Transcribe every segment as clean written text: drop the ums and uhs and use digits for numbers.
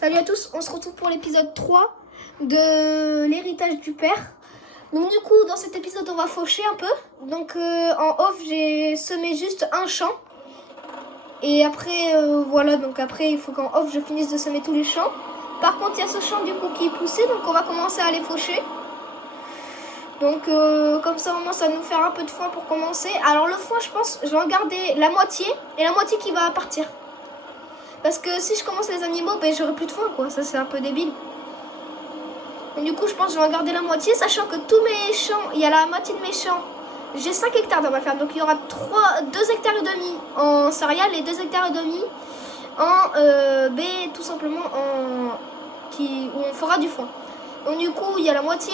Salut à tous, on se retrouve pour l'épisode 3 de l'héritage du père. Donc du coup, dans cet épisode, on va faucher un peu. Donc en off, j'ai semé juste un champ. Et après, voilà, donc après, il faut qu'en off, je finisse de semer tous les champs. Par contre, il y a ce champ du coup qui est poussé, donc on va commencer à les faucher. Donc comme ça, au moins, ça va nous faire un peu de foin pour commencer. Alors le foin, je pense, je vais en garder la moitié et la moitié qui va partir. Parce que si je commence les animaux, ben j'aurai plus de foin, quoi. Ça, c'est un peu débile. Et du coup, je pense que je vais en garder la moitié, sachant que tous mes champs, il y a la moitié de mes champs. J'ai 5 hectares dans ma ferme, donc il y aura 2 hectares et demi en céréales et 2 hectares et demi en tout simplement où on fera du foin. Donc du coup, il y a la moitié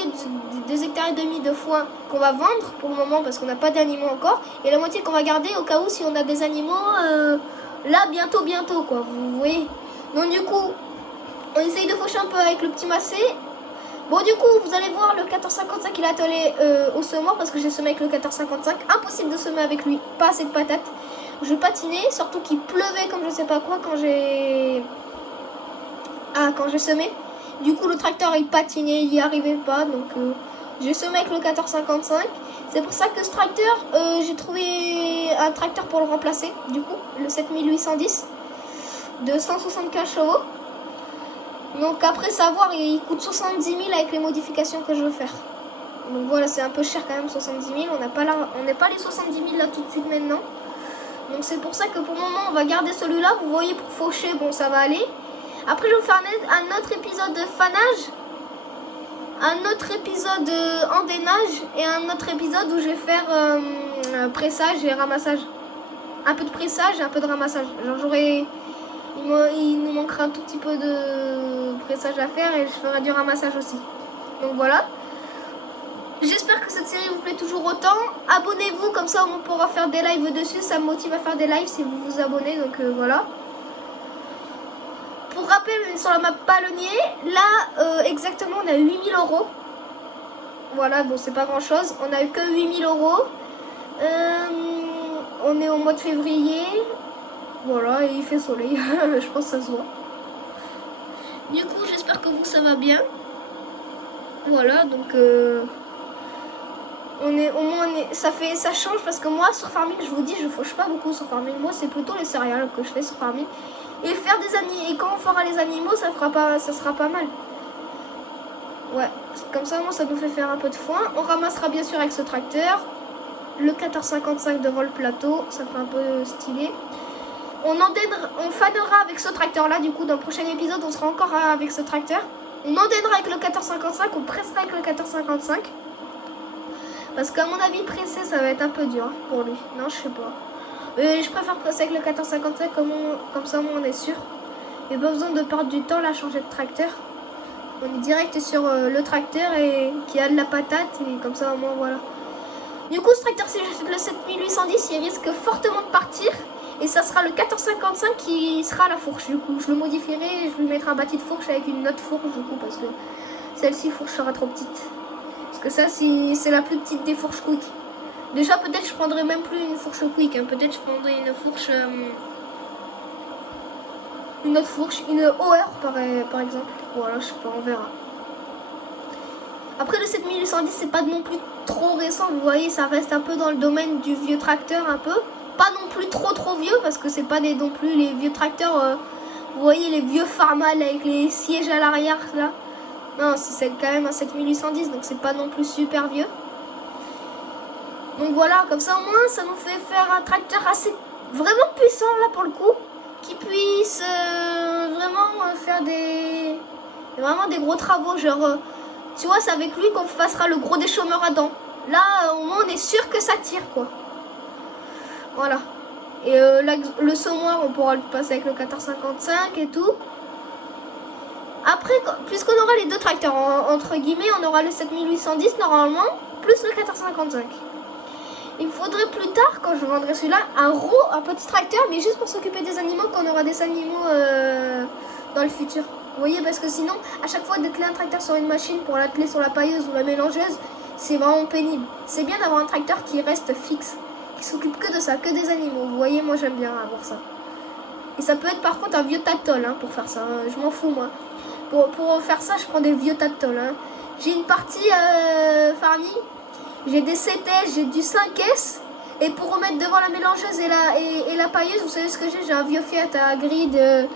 des 2 hectares et demi de foin qu'on va vendre pour le moment parce qu'on n'a pas d'animaux encore, et la moitié qu'on va garder au cas où si on a des animaux là bientôt quoi, vous voyez. Donc du coup, on essaye de faucher un peu avec le petit macé. Bon, du coup, vous allez voir, le 1455 il a attelé au semoir parce que j'ai semé avec le 1455. Impossible de semer avec lui, pas assez de patates. Je patinais, surtout qu'il pleuvait comme je sais pas quoi quand j'ai semé. Du coup, le tracteur il patinait, il y arrivait pas, donc j'ai semé avec le 1455. C'est pour ça que ce tracteur, j'ai trouvé un tracteur pour le remplacer, du coup, le 7810 de 175 chevaux. Donc après savoir, il coûte 70 000 avec les modifications que je veux faire. Donc voilà, c'est un peu cher quand même, 70 000. On n'est pas les 70 000 là tout de suite maintenant. Donc c'est pour ça que pour le moment, on va garder celui-là. Vous voyez, pour faucher, bon, ça va aller. Après, je vais vous faire un autre épisode de fanage, un autre épisode endénage et un autre épisode où je vais faire pressage et ramassage. Un peu de pressage et un peu de ramassage. Genre il nous manquera un tout petit peu de pressage à faire et je ferai du ramassage aussi. Donc voilà. J'espère que cette série vous plaît toujours autant. Abonnez-vous, comme ça on pourra faire des lives dessus. Ça me motive à faire des lives si vous vous abonnez. Donc voilà. Pour rappel, sur la map palonnier, là exactement on a 8 000 €. Voilà, bon c'est pas grand chose. On a eu que 8 000 €. On est au mois de février. Voilà, et il fait soleil. Je pense que ça se voit. Du coup, j'espère que vous ça va bien. Voilà, donc ça change parce que moi sur Farming, je vous dis, je fauche pas beaucoup sur Farming. Moi, c'est plutôt les céréales que je fais sur Farming. Et faire des animaux, et quand on fera les animaux, ça sera pas mal. Ouais, comme ça, moi, ça nous fait faire un peu de foin. On ramassera bien sûr avec ce tracteur. Le 1455 devant le plateau, ça fait un peu stylé. On fanera avec ce tracteur là, du coup dans le prochain épisode on sera encore avec ce tracteur. On endènera avec le 1455, on pressera avec le 1455. Parce qu'à mon avis presser ça va être un peu dur pour lui. Non, je sais pas. Je préfère presser avec le 1455 comme ça on est sûr. Il n'y a pas besoin de perdre du temps là à changer de tracteur. On est direct sur le tracteur et qui a de la patate et comme ça au moins voilà. Du coup ce tracteur si j'achète le 7810 il risque fortement de partir. Et ça sera le 1455 qui sera la fourche du coup. Je le modifierai et je lui mettrai un bâti de fourche avec une autre fourche du coup. Parce que celle-ci fourche sera trop petite. Parce que ça c'est la plus petite des fourches quick. Déjà peut-être je prendrai même plus une fourche quick. Hein. Peut-être je prendrai une fourche... une autre fourche. Une OR par exemple. Voilà, je sais pas, on verra. Après le 7810 c'est pas non plus trop récent. Vous voyez ça reste un peu dans le domaine du vieux tracteur un peu. Pas non plus trop vieux parce que c'est pas non plus les vieux tracteurs, vous voyez les vieux Farmal avec les sièges à l'arrière là. Non, c'est quand même un 7810 donc c'est pas non plus super vieux. Donc voilà, comme ça au moins ça nous fait faire un tracteur assez vraiment puissant là pour le coup, qui puisse vraiment faire vraiment des gros travaux, genre tu vois c'est avec lui qu'on passera le gros des chômeurs à dents. Là au moins on est sûr que ça tire quoi. Voilà. Et là, le semoir, on pourra le passer avec le 1455 et tout. Après, puisqu'on aura les deux tracteurs, entre guillemets, on aura le 7810 normalement, plus le 1455. Il me faudrait plus tard, quand je vendrai celui-là, un petit tracteur, mais juste pour s'occuper des animaux, quand on aura des animaux dans le futur. Vous voyez, parce que sinon, à chaque fois d'atteler un tracteur sur une machine pour l'atteler sur la pailleuse ou la mélangeuse, c'est vraiment pénible. C'est bien d'avoir un tracteur qui reste fixe. Qui s'occupe que de ça, que des animaux. Vous voyez, moi j'aime bien avoir ça. Et ça peut être par contre un vieux tactol hein, pour faire ça. Hein. Je m'en fous moi. Pour faire ça, je prends des vieux tactols. Hein. J'ai une partie farming. J'ai des 7S, j'ai du 5S. Et pour remettre devant la mélangeuse et la pailleuse, vous savez ce que j'ai? J'ai un vieux Fiat à grille de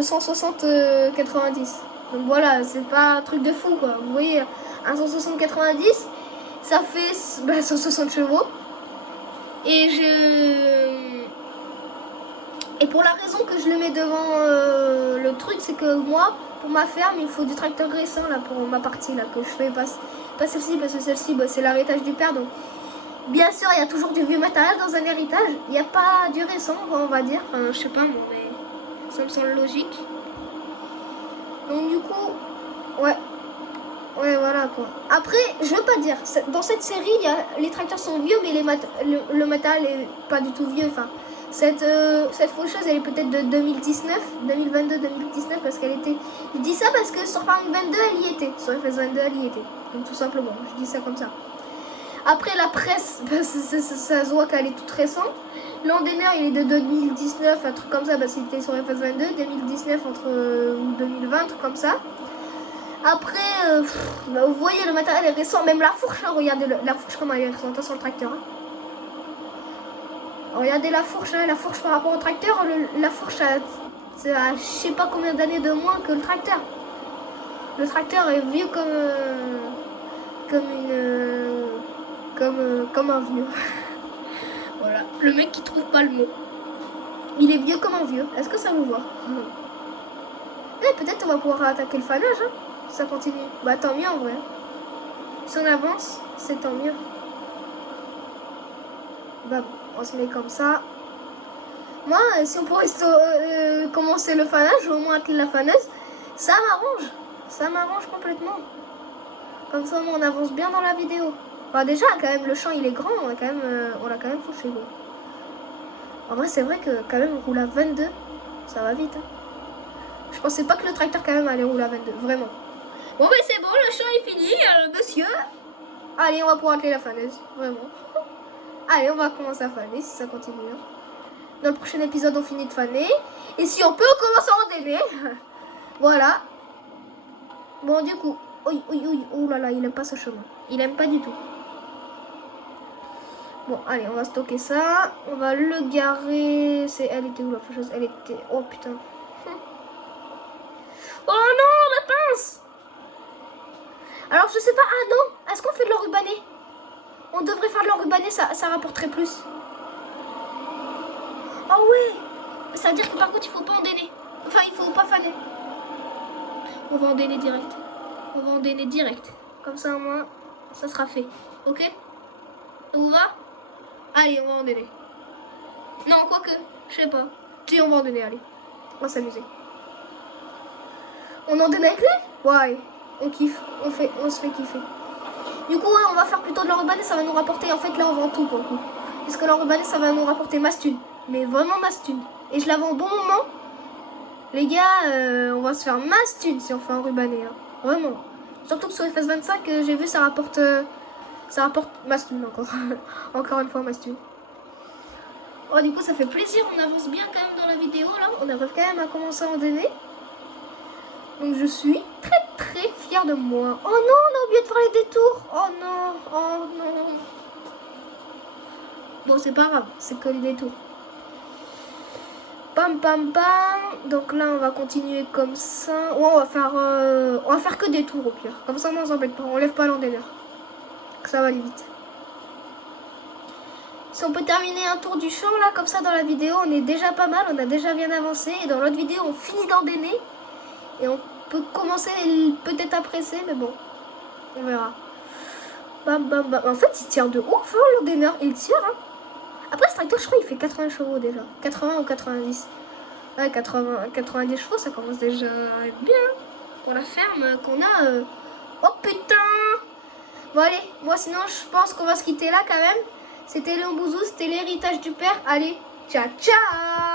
160-90. Donc voilà, c'est pas un truc de fou quoi. Vous voyez, un 160-90, ça fait 160 chevaux. Et pour la raison que je le mets devant le truc, c'est que moi, pour ma ferme, il faut du tracteur récent là pour ma partie là que je fais pas celle-ci parce que celle-ci c'est l'héritage du père. Donc bien sûr, il y a toujours du vieux matériel dans un héritage. Il n'y a pas du récent, on va dire. Enfin, je sais pas, mais ça me semble logique. Donc du coup, ouais, voilà quoi. Après, je veux pas dire, dans cette série, les tracteurs sont vieux, mais le matériel est pas du tout vieux. Enfin, cette faucheuse, elle est peut-être de 2019, 2022-2019, parce qu'elle était... Je dis ça parce que sur Farming 22, elle y était. Sur FS 22, elle y était. Donc tout simplement, je dis ça comme ça. Après la presse, ça se voit qu'elle est toute récente. L'Andener il est de 2019, un truc comme ça, parce qu'il était sur FS 22, 2019 ou 2020, un truc comme ça. Après, vous voyez, le matériel est récent, même la fourche, hein, regardez la fourche comment elle est récente sur le tracteur. Hein. Regardez la fourche, hein, la fourche par rapport au tracteur, la fourche a je sais pas combien d'années de moins que le tracteur. Le tracteur est vieux comme un vieux. Voilà, le mec qui trouve pas le mot. Il est vieux comme un vieux. Est-ce que ça vous voit? Peut-être on va pouvoir attaquer le fanage, hein, si ça continue. Bah tant mieux en vrai. Si on avance, c'est tant mieux. Bah on se met comme ça. Moi, si on pourrait commencer le fanage, ou au moins atteler la faneuse, ça m'arrange. Ça m'arrange complètement. Comme ça, on avance bien dans la vidéo. Enfin, déjà, quand même, le champ, il est grand. On l'a quand même fauché. Bon. En vrai, c'est vrai que quand même, on roule à 22. Ça va vite. Hein. Je pensais pas que le tracteur, quand même, allait rouler à 22. Vraiment. Bon, mais c'est bon, le champ est fini, monsieur. Allez, on va pouvoir atteler la faneuse. Vraiment. Allez, on va commencer à faner si ça continue. Dans le prochain épisode, on finit de faner. Et si on peut, on commence à endainer. Voilà. Bon, du coup. Oh là là, il aime pas ce chemin. Il aime pas du tout. Bon, allez, on va stocker ça. On va le garer. Elle était où la faucheuse? Elle était... Oh putain. Oh non, la pince. Alors, je sais pas. Ah non, est-ce qu'on fait de l'enrubané? On devrait faire de l'enrubané, ça rapporterait plus. Oh ouais. Ça veut dire que par contre, il faut pas endainer. Enfin, il faut pas faner. On va endainer direct. On va endainer direct. Comme ça, au moins, ça sera fait. Ok? Ça vous va? Allez, on va endainer. Non, quoique, je sais pas. Si, on va endainer, allez. On va s'amuser. On endaine avec lui? Ouais. On kiffe. On se fait kiffer. Du coup, ouais, on va faire plutôt de l'enrubané. Ça va nous rapporter, en fait, là, on vend tout pour le coup. Parce que l'enrubané, ça va nous rapporter masse thune. Mais vraiment masse thune. Et je la vends au bon moment. Les gars, on va se faire masse thune si on fait enrubané. Hein. Vraiment. Surtout que sur FS25, j'ai vu, ça rapporte masse thune encore. Encore une fois, masse thune. Oh, du coup, ça fait plaisir. On avance bien quand même dans la vidéo, là. On arrive quand même à commencer à endainer. Donc, je suis très, très fière de moi. Oh non, on a oublié de faire les détours. Oh non, oh non. Bon, c'est pas grave. C'est que les détours. Pam pam pam. Donc là on va continuer comme ça. Ouais, on va faire que des tours au pire. Comme ça on s'embête pas. On lève pas l'endainer. Ça va aller vite. Si on peut terminer un tour du champ là comme ça dans la vidéo, on est déjà pas mal. On a déjà bien avancé. Et dans l'autre vidéo on finit d'endainer. Et on peut commencer peut-être à presser. Mais bon. On verra. Bam bam bam. En fait il tire de ouf hein, l'endainer. Il tire hein. Après ce tracteur je crois il fait 80 chevaux déjà. 80 ou 90. Ouais 90 chevaux ça commence déjà à être bien. Pour la ferme qu'on a. Oh putain. Bon allez, moi sinon je pense qu'on va se quitter là quand même. C'était Léon Bouzou, c'était l'héritage du père. Allez, ciao ciao.